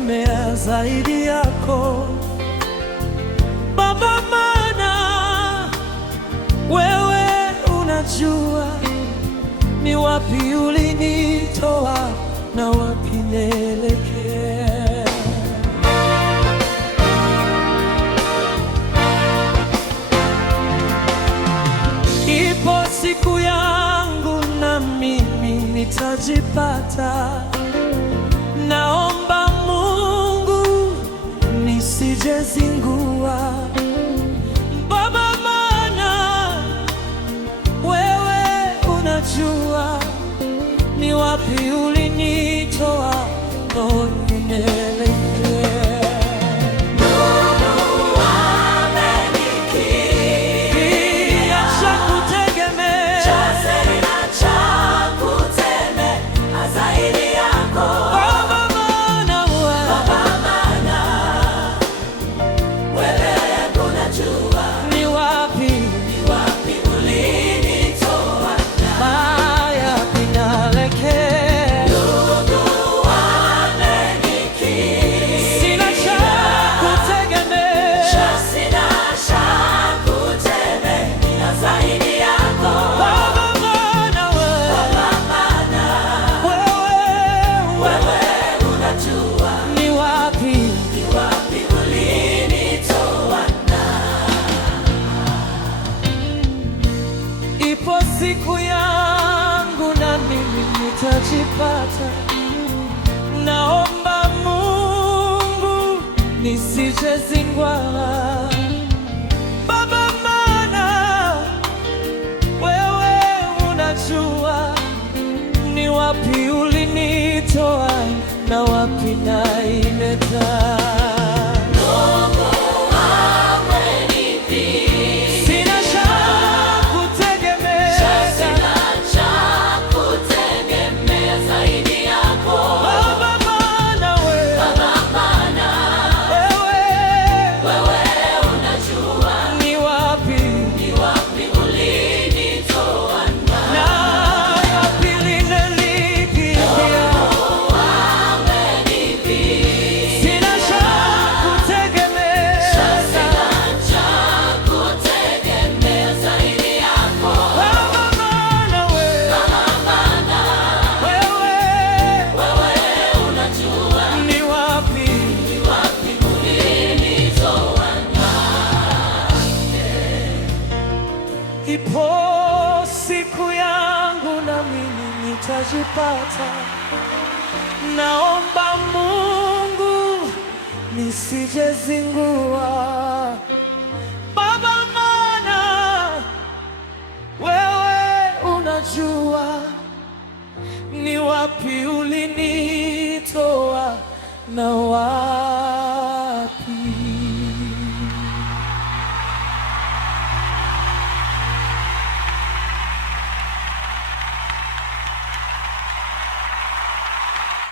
kutegemea zaidi yako Baba, maana wewe unajua ni wapi ulinitoa na wapi naelekea. Ipo siku yangu na mimi nitajipata. Naomba Mungu nisijezingua Baba, maana wewe unajua ni wapi ulinitoa na wapi naelekea. Ipo siku yangu na mimi nitajipata. Naomba Mungu nisijezingua Baba, maana wewe unajua ni wapi ulinitoa na wapi naelekea. Ipo siku yangu na mimi nitajipata. Naomba Mungu nisijezingua Baba, maana wewe unajua ni wapi ulinitoa na wapi